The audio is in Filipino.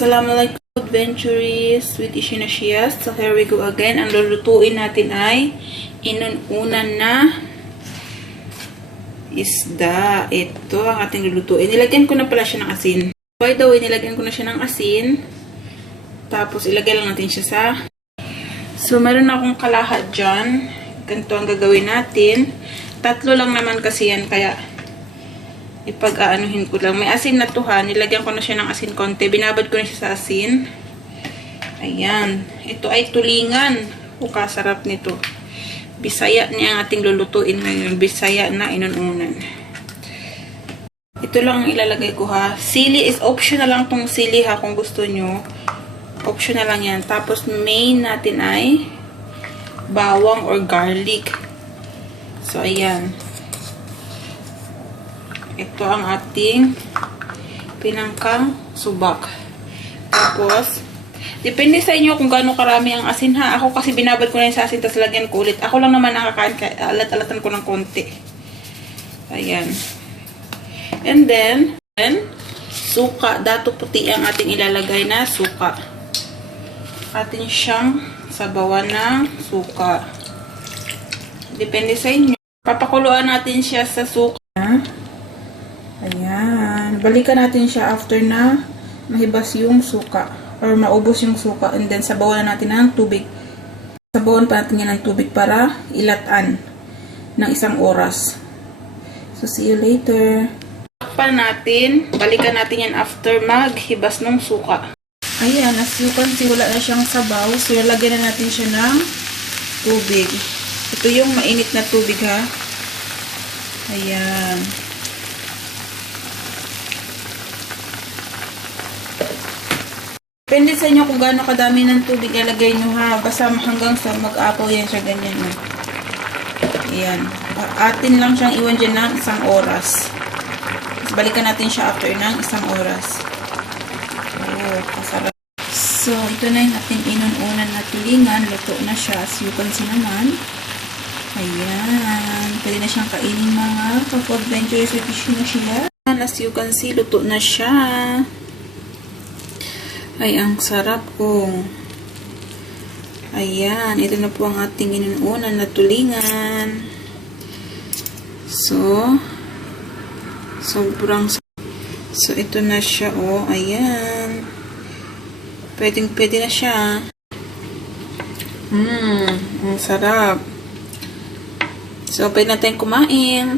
Assalamualaikum adventurers with Ishinashiyas. So here we go again. Ang lulutuin natin ay inununan na isda. Ito ang ating lulutuin. Nilagyan ko na pala siya ng asin. By the way, nilagyan ko na siya ng asin. Tapos ilagay lang natin siya sa... So meron akong kalahad dyan. Ganito ang gagawin natin. 3 lang naman kasi yan, kaya ipag-aanuhin ko lang. May asin na to ha. Nilagyan ko na siya ng asin konti. Binabad ko na siya sa asin. Ayan. Ito ay tulingan. Kasarap nito. Bisaya niya ang ating lulutuin ngayon. Bisaya na inununan. Ito lang ang ilalagay ko ha. Sili is optional lang tong sili ha kung gusto nyo. Optional lang yan. Tapos main natin ay bawang or garlic. So ayan. Ito ang ating pinangkang subak. Tapos, depende sa inyo kung gaano karami ang asin ha. Ako kasi binabad ko na yung sa asin, tapos lagyan ko ulit. Ako lang naman nakakain, kaya alat-alatan ko ng konti. Ayan. And then, suka. Dato puti ang ating ilalagay na suka. Atin siyang sabawan ng suka. Depende sa inyo. Papakuluan natin siya sa suka. Ayan. Balikan natin siya after na mahibas yung suka. Or maubos yung suka. And then, sabawan na natin ng tubig. Sabawan pa natin yan ng tubig para ilatan ng 1 oras. So, see you later. Takpan natin. Balikan natin yan after maghibas ng suka. Ayan. As you can see, wala na siyang sabaw. So, lalagyan na natin siya ng tubig. Ito yung mainit na tubig ha. Ayan. Depende sa inyo kung gaano kadami ng tubig ilagay nyo ha. Basta hanggang sa mag-apaw yan siya ganyan. Ayan. Atin lang siyang iwan dyan ng 1 oras. Tapos balikan natin siya after ng 1 oras. Oh, kasarap. So, ito na yung ating inununan na tulingan. Luto na siya. As you can see naman. Ayan. Pwede na siyang kainin mga ka-adventures with Ishinashiyas. As you can see, luto na siya. Ay, ang sarap ko. Ayan. Ito na po ang ating inuunan na tulingan. So, sobrang sarap. So, ito na siya, oh. Ayan. Pwedeng-pwede na siya. Ang sarap. So, pwede natin kumain.